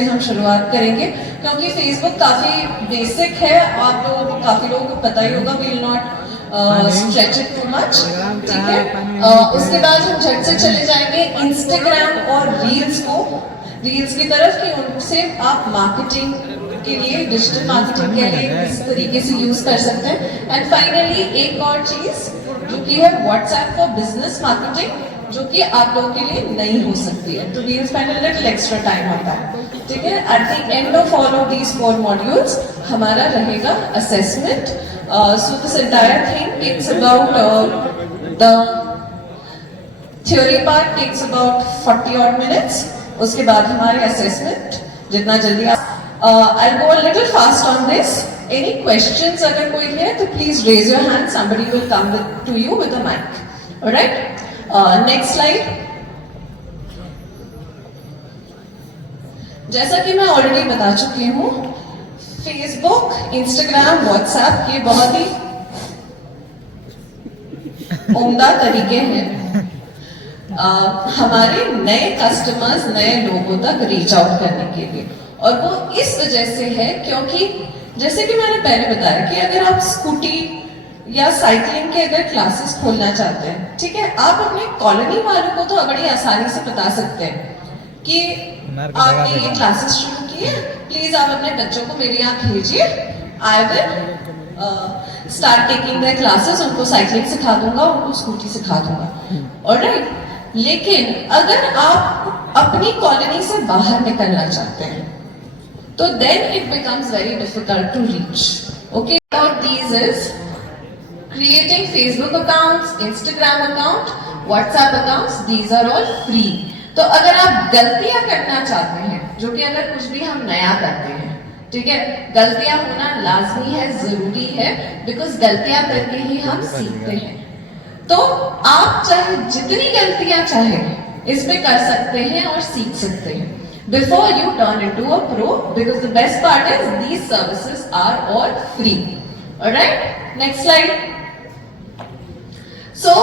से हम शुरुआत करेंगे, क्योंकि फेसबुक काफी बेसिक है, आप लोगों को काफी लोगों को पता ही होगा, will not stretch it too much, ठीक है। उसके बाद हम झट से चले जाएंगे इंस्टाग्राम और रील्स की तरफ, कि उनसे आप मार्केटिंग के लिए, डिजिटल मार्केटिंग के लिए किस तरीके से यूज कर सकते हैं। एंड फाइनली एक और चीज जो कि है व्हाट्सएप फॉर बिजनेस मार्केटिंग, जो कि आप लोगों के लिए नहीं हो सकती है, तो we will spend a little extra time on that, ठीक है। At the end of all of these 4 modules हमारा रहेगा assessment. So this entire thing takes about the theory part takes about 40 odd minutes। उसके बाद हमारे assessment, जितना जल्दी आप I'll go a little fast on this. Any questions अगर कोई है तो please raise your hand. Somebody will come to you with a mic. All right. Next slide. जैसा कि मैं ऑलरेडी बता चुकी हूँ, फेसबुक, इंस्टाग्राम, व्हाट्सएप के बहुत ही उम्दा तरीके हैं हमारे नए कस्टमर्स, नए लोगों तक रीच आउट करने के लिए। और वो इस वजह से है क्योंकि जैसे कि मैंने पहले बताया कि अगर आप स्कूटी या साइकिलिंग के अगर क्लासेस खोलना चाहते हैं, ठीक है, आप अपने कॉलोनी वालों को तो बड़ी आसानी से बता सकते हैं कि आपने ये क्लासेस शुरू किए, प्लीज आप अपने बच्चों को मेरे यहाँ भेजिए, I will start taking the classes, उनको साइकिलिंग सिखा दूंगा, उनको स्कूटी सिखा दूंगा। ऑलराइट, लेकिन अगर आप अपनी कॉलोनी से बाहर निकलना चाहते हैं तो then it becomes very difficult to reach. Okay, about these is creating Facebook accounts, Instagram account, WhatsApp accounts. These are all free. तो अगर आप गलतियां करना चाहते हैं, जो कि अगर कुछ भी हम नया करते हैं, ठीक है, गलतियां होना लाजमी है, जरूरी है, बिकॉज गलतियां करके ही हम सीखते हैं। तो आप चाहे जितनी गलतियां चाहें इसमें कर सकते हैं और सीख सकते हैं before you turn into a pro, because the best part is these services are all free. All right, next slide. So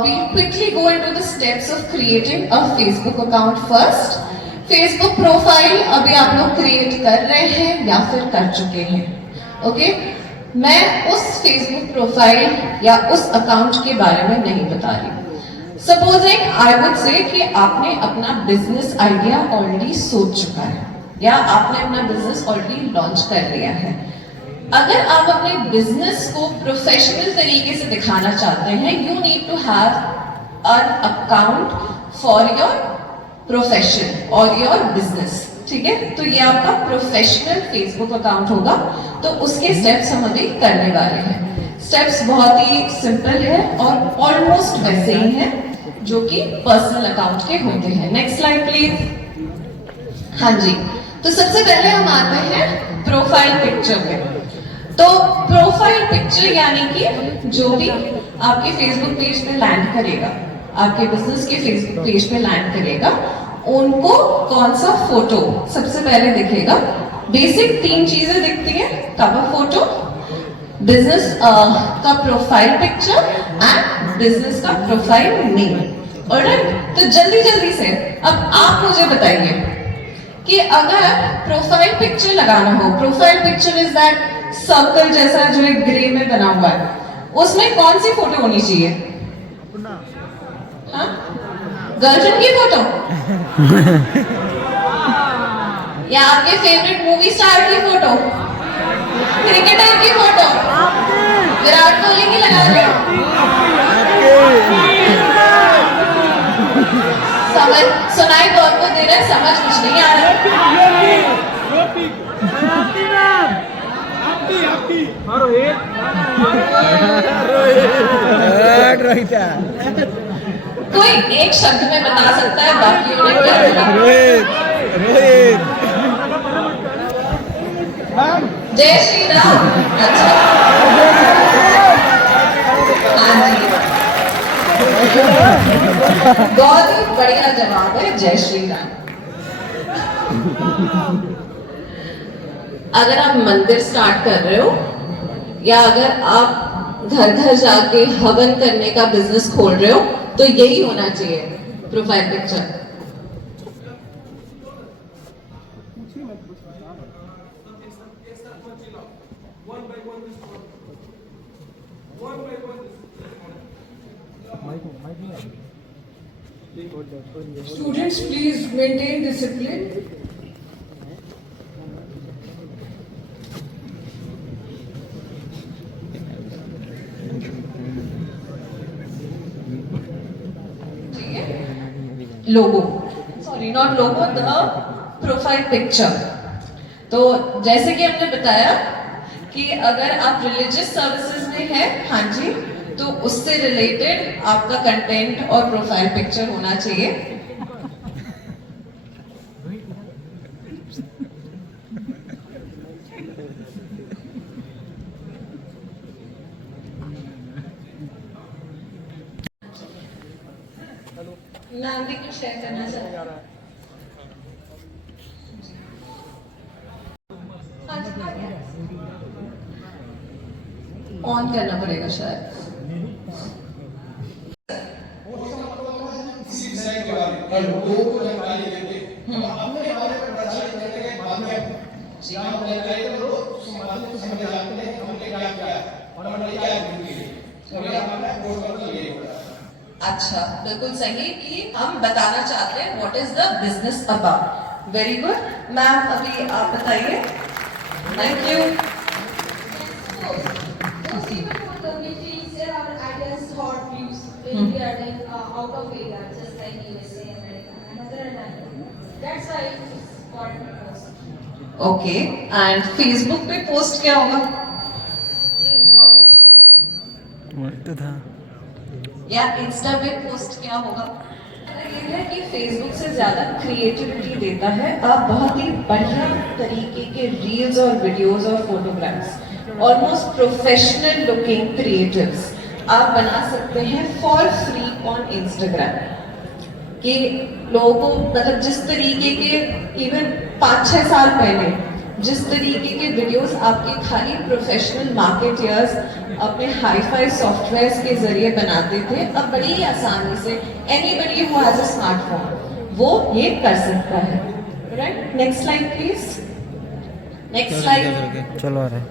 we'll quickly go into the steps of creating a Facebook account first. Facebook profile अभी आप लोग create कर रहे हैं या फिर कर चुके हैं, okay? मैं उस Facebook profile या उस account के बारे में नहीं बता रही। सपोजिंग आई वुड से कि आपने अपना बिजनेस आइडिया ऑलरेडी सोच चुका है या आपने अपना बिजनेस ऑलरेडी लॉन्च कर लिया है। अगर आप अपने बिजनेस को प्रोफेशनल तरीके से दिखाना चाहते हैं, you need to have an account for your profession और योर बिजनेस, ठीक है। तो ये आपका प्रोफेशनल फेसबुक अकाउंट होगा। तो उसके स्टेप्स हम अभी करने वाले हैं। स्टेप्स बहुत ही सिंपल है और ऑलमोस्ट वैसे ही हैं जो कि पर्सनल अकाउंट के होते हैं। Next slide please. हाँ जी, तो सबसे पहले हम आते हैं प्रोफाइल पिक्चर पे। तो प्रोफाइल पिक्चर यानी कि जो भी आपके फेसबुक पेज पे लैंड करेगा, आपके बिजनेस के फेसबुक पेज पे लैंड करेगा, उनको कौन सा फोटो सबसे पहले दिखेगा। बेसिक 3 चीजें दिखती है, कवर फोटो, बिजनेस का प्रोफाइल पिक्चर एंड बिजनेस का प्रोफाइल नेम। ऑलराइट, तो जल्दी जल्दी से अब आप मुझे बताइए कि अगर प्रोफाइल पिक्चर लगाना हो, profile picture is that circle जैसा जो एक ग्रे में बना हुआ है, उसमें कौन सी फोटो होनी चाहिए? हाँ, गर्लफ्रेंड की फोटो या आपके फेवरेट मूवी स्टार की फोटो, क्रिकेटर की फोटो, विराट कोहली की लगा लो। समझ सुनाई बहुत को दे रहा है, समझ कुछ नहीं आ रहा। कोई एक शब्द में बता सकता है, बाकियों ने क्या? जय श्री राम। अच्छा, हाँ जी, बहुत ही बढ़िया जवाब है, जय श्री राम। अगर आप मंदिर स्टार्ट कर रहे हो या अगर आप घर घर जाके हवन करने का बिजनेस खोल रहे हो तो यही होना चाहिए profile picture. Students, please maintain discipline. Logo, sorry not logo, the profile picture. तो जैसे कि हमने बताया कि अगर आप रिलीजियस सर्विसेज में हैं, हाँ जी, तो उससे रिलेटेड आपका कंटेंट और प्रोफाइल पिक्चर होना चाहिए। नाम भी कुछ शेयर करना चाहते हैं? ऑन करना पड़ेगा शायद। अच्छा, बिल्कुल सही कि हम बताना चाहते हैं what is the business about. Very good ma'am, अभी आप बताइए। Thank you. Those people who are communities, share our ideas, thought, views when we are like out of area, just like USA, America, and other than that's why it's important post. Okay, and Facebook पे post क्या होगा तो था या Insta पे post क्या होगा? ये है कि फेसबुक से ज्यादा क्रिएटिविटी देता है। आप बहुत ही बढ़िया तरीके के रील्स और वीडियोस और photographs, almost professional looking creatives आप बना सकते हैं फॉर फ्री ऑन इंस्टाग्राम। कि लोगों को मतलब जिस तरीके के इवन 5-6 साल पहले जिस तरीके के वीडियोस आपके खाली प्रोफेशनल मार्केटर्स अपने हाई-फाई सॉफ्टवेयर्स के जरिए बनाते थे, अब बड़ी ही आसानी से anybody who has a smartphone वो ये कर सकता है। Right, next slide please. Next slide. चलो आ रहा है,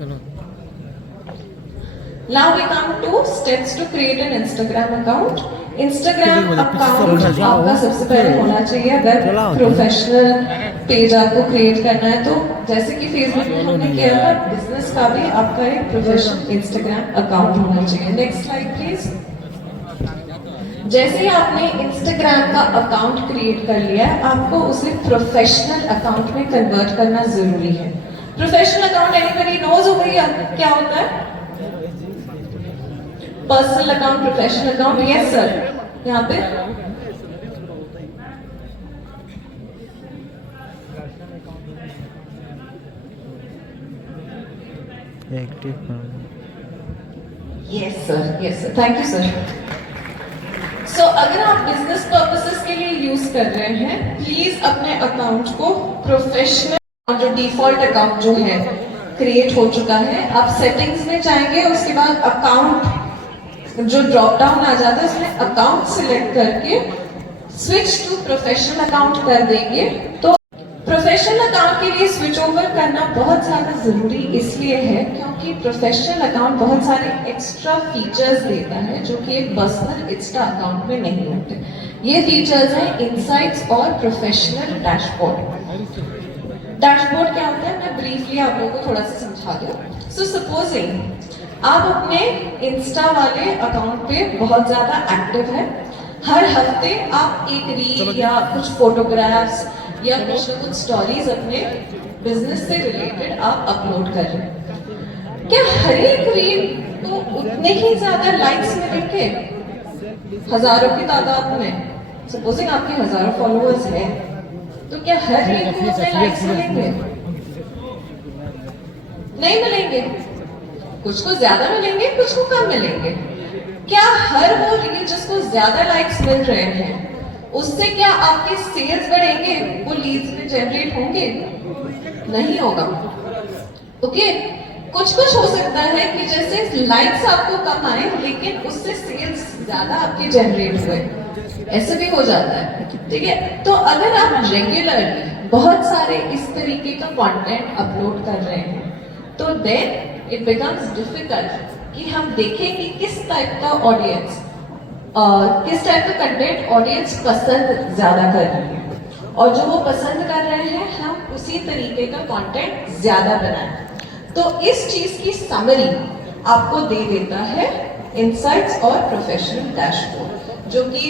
चलो। Now we come to steps to create an Instagram account. Instagram account आपका सबसे पहले होना चाहिए। अगर प्रोफेशनल पेज आपको क्रिएट करना है तो जैसे कि फेसबुक में हमने किया था, बिजनेस का भी आपका एक प्रोफेशनल इंस्टाग्राम अकाउंट होना चाहिए। Next slide please. जैसे ही आपने इंस्टाग्राम का अकाउंट क्रिएट कर लिया है, आपको उसे प्रोफेशनल अकाउंट में कन्वर्ट करना जरूरी है। प्रोफेशनल अकाउंट एनीबडी नोज हो गई क्या होता है? Personal account, professional account. Yes sir, यहाँ पे active. Yes sir, thank you sir. So अगर आप बिजनेस पर्पसेस के लिए यूज कर रहे हैं, प्लीज अपने अकाउंट को प्रोफेशनल, जो डिफॉल्ट अकाउंट जो है क्रिएट हो चुका है, आप सेटिंग्स में जाएंगे, उसके बाद अकाउंट जो ड्रॉप डाउन आ जाता है उसमें अकाउंट सिलेक्ट करके स्विच टू प्रोफेशनल अकाउंट कर देंगे। तो प्रोफेशनल अकाउंट के लिए स्विच ओवर करना बहुत ज्यादा जरूरी इसलिए है क्योंकि प्रोफेशनल अकाउंट बहुत सारे एक्स्ट्रा फीचर्स देता है जो कि एक पर्सनल इंस्टा अकाउंट में नहीं होते। ये फीचर्स हैं इनसाइट्स और प्रोफेशनल डैशबोर्ड। डैशबोर्ड क्या होता है, मैं ब्रीफली आप लोगों को थोड़ा सा समझा दूं। सो सपोजिंग आप अपने इंस्टा वाले अकाउंट पे बहुत ज्यादा एक्टिव है, हर हफ्ते आप एक रील या कुछ फोटोग्राफ्स या कुछ ना कुछ स्टोरीज अपने बिजनेस से रिलेटेड आप अपलोड कर रहे हैं। क्या हर एक रील तो उतने ही ज्यादा लाइक्स मिलेंगे? हजारों की तादाद में, सपोजिंग आपके हजारों फॉलोअर्स हैं, तो क्या हर रील को उतने लाइक्स मिलेंगे? नहीं मिलेंगे। कुछ को ज्यादा मिलेंगे, कुछ को कम मिलेंगे। क्या हर वो रील जिसको ज्यादा लाइक्स मिल रहे हैं उससे क्या आपके सेल्स बढ़ेंगे, वो लीड्स में जनरेट होंगे? नहीं होगा। ओके, कुछ हो सकता है कि जैसे लाइक्स आपको कम आए लेकिन उससे सेल्स ज्यादा आपके जनरेट हुए, ऐसे भी हो जाता है। ठीक है, तो अगर आप रेगुलरली बहुत सारे इस तरीके का कंटेंट अपलोड कर रहे हैं, तो देन इट बिकम्स डिफिकल्ट कि हम देखें कि किस टाइप का ऑडियंस किस टाइप का कंटेंट ऑडियंस पसंद ज्यादा कर रही है, और जो वो पसंद कर रहे हैं हम उसी तरीके का कंटेंट ज्यादा बनाएं। तो इस चीज की समरी आपको दे देता है इनसाइट्स और प्रोफेशनल डैशबोर्ड, जो कि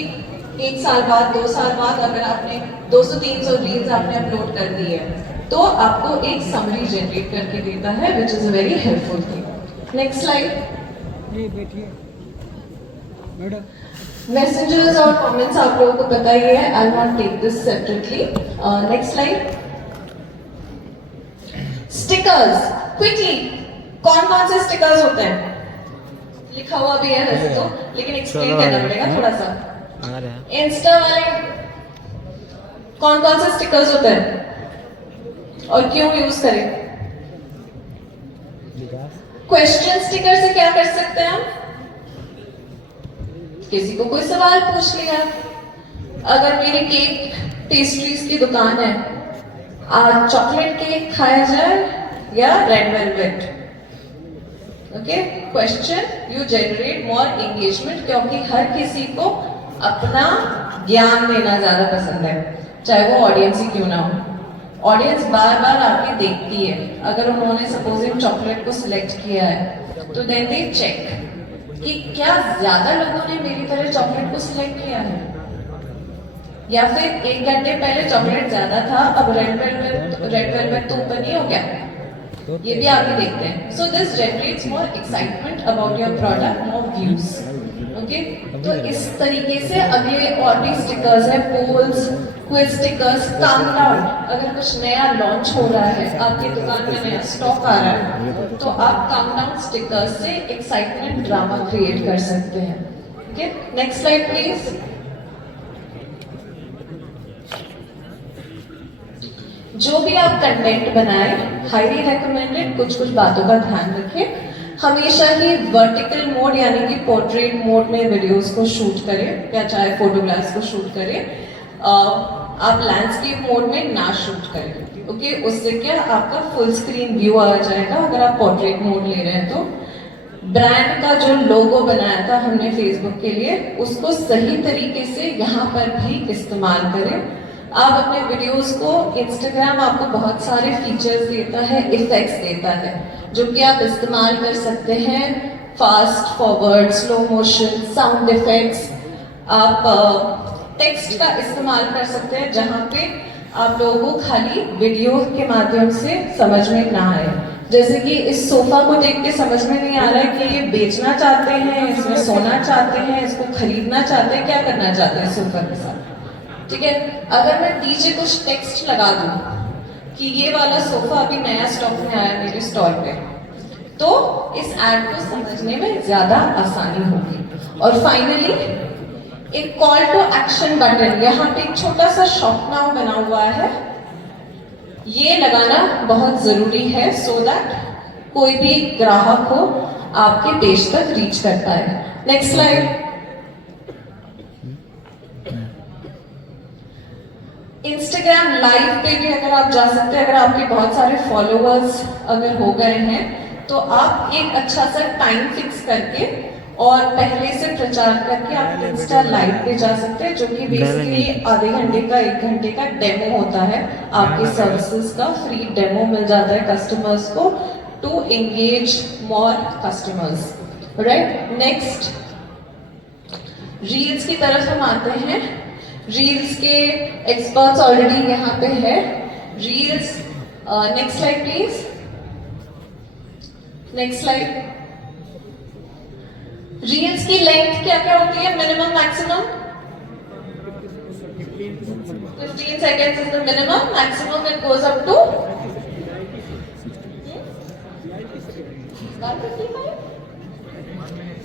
1 साल बाद 2 साल बाद अगर आपने 200-300 रील्स आपने अपलोड कर दी है तो आपको एक समरी जनरेट करके देता है, which is a very helpful thing. Next slide. Messages और कमेंट्स आप लोगों को पता ही है, I not take this separately. Next slide. Stickers, quickly कौन कौन से स्टिकर्स होते हैं? लिखा हुआ भी है वैसे तो, लेकिन एक्सप्लेन करना पड़ेगा थोड़ा सा। आ रहा है। इंस्टा वाले कौन कौन से स्टिकर्स होते हैं और क्यों यूज करें? क्वेश्चन स्टिकर से क्या कर सकते हैं हम? किसी को कोई सवाल पूछ लिया, अगर मेरी केक पेस्ट्रीज की दुकान है, आज चॉकलेट केक खाया जाए या red velvet? Okay, question you generate more engagement, क्योंकि हर किसी को अपना ज्ञान देना ज्यादा पसंद है, चाहे वो ऑडियंस ही क्यों ना हो। ऑडियंस बार बार आपकी देखती है, अगर उन्होंने सपोजिंग चॉकलेट को सिलेक्ट किया है तो देन दे चेक कि क्या ज्यादा लोगों ने मेरी तरह चॉकलेट को सिलेक्ट किया है, या फिर 1 घंटे पहले चॉकलेट ज्यादा था, अब रेड वेलवेट तो ऊपर नहीं हो गया, ये भी आगे देखते हैं। So this generates more excitement about your product, more views. Okay, तो इस तरीके से अगले और भी स्टिकर्स है, पोल्स, क्विज स्टिकर्स, काउंटडाउन, अगर कुछ नया लॉन्च हो रहा है, आपकी दुकान में नया स्टॉक आ रहा है, तो आप काउंटडाउन स्टिकर्स से एक्साइटमेंट ड्रामा क्रिएट कर सकते हैं। Okay, next slide please. जो भी आप कंटेंट बनाए, हाईली रेकमेंडेड कुछ बातों का ध्यान रखें। हमेशा ही वर्टिकल मोड यानी कि पोर्ट्रेट मोड में वीडियोस को शूट करें, या चाहे फोटोग्राफ्स को शूट करें। आप लैंडस्केप मोड में ना शूट करें। ओके, उससे क्या आपका फुल स्क्रीन व्यू आ जाएगा अगर आप पोर्ट्रेट मोड ले रहे हैं तो। ब्रांड का जो लोगो बनाया था हमने फेसबुक के लिए, उसको सही तरीके से यहाँ पर भी इस्तेमाल करें। आप अपने वीडियोस को, इंस्टाग्राम आपको बहुत सारे फीचर्स देता है, इफेक्ट्स देता है, जो कि आप इस्तेमाल कर सकते हैं। Fast forward, slow motion, sound effects, आप टेक्स्ट का इस्तेमाल कर सकते हैं जहाँ पे आप लोगों को खाली वीडियो के माध्यम से समझ में ना आए। जैसे कि इस सोफा को देख के समझ में नहीं आ रहा है कि ये बेचना चाहते हैं, इसमें सोना चाहते हैं, इसको खरीदना चाहते हैं, क्या करना चाहते हैं सोफा के साथ, ठीक है। अगर मैं नीचे कुछ टेक्स्ट लगा दूं कि ये वाला सोफा अभी नया स्टॉक में आया मेरे स्टॉल पे, तो इस ऐड को समझने में ज्यादा आसानी होगी। और फाइनली एक कॉल टू एक्शन बटन, यहाँ पे एक छोटा सा शॉप नाउ बना हुआ है, ये लगाना बहुत जरूरी है, सो दैट कोई भी ग्राहक हो आपके पेज तक रीच कर पाए। Next slide. इंस्टाग्राम लाइव पे भी अगर आप जा सकते हैं, अगर आपके बहुत सारे फॉलोअर्स अगर हो गए हैं तो आप एक अच्छा सा टाइम फिक्स करके और पहले से प्रचार करके आप इंस्टा लाइव पे जा सकते हैं, जो कि बेसिकली आधे घंटे का 1 घंटे का डेमो होता है। आपकी सर्विसेज का फ्री डेमो मिल जाता है कस्टमर्स को, to engage more customers, right. Next, reels की तरफ हम आते हैं। रील्स के एक्सपर्ट्स ऑलरेडी यहाँ पे है। Reels, next slide please, next slide. Reels की लेंथ क्या क्या होती है? Minimum, maximum 15 seconds is the minimum, maximum it goes up to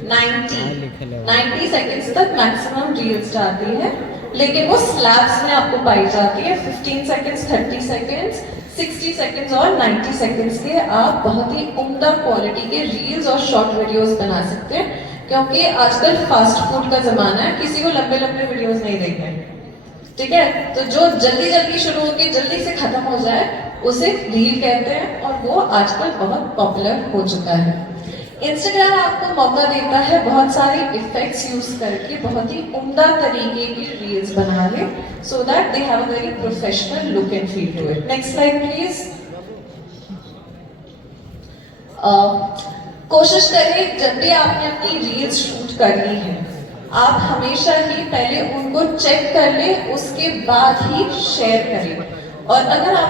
90 seconds तक मैक्सिमम रील्स जाती है, लेकिन वो स्लैब्स में आपको पाई जाती है। 15 seconds, 30 seconds, 60 seconds और 90 seconds के आप बहुत ही उम्दा क्वालिटी के रील्स और शॉर्ट वीडियोस बना सकते हैं, क्योंकि आजकल फास्ट फूड का जमाना है, किसी को लंबे लंबे वीडियोस नहीं देखने, ठीक है, तो जो जल्दी जल्दी शुरू होकर जल्दी से खत्म हो जाए उसे रील कहते हैं, और वो आजकल बहुत पॉपुलर हो चुका है। इंस्टाग्राम आपको मौका देता है बहुत सारे इफेक्ट्स यूज करके बहुत ही उम्दा तरीके की रील्स बनाने, so that they have a very professional look and feel to it. Next slide please. कोशिश करें जब भी आपने अपनी रील्स शूट करनी है, आप हमेशा ही पहले उनको चेक कर लें, उसके बाद ही शेयर करें। और अगर आप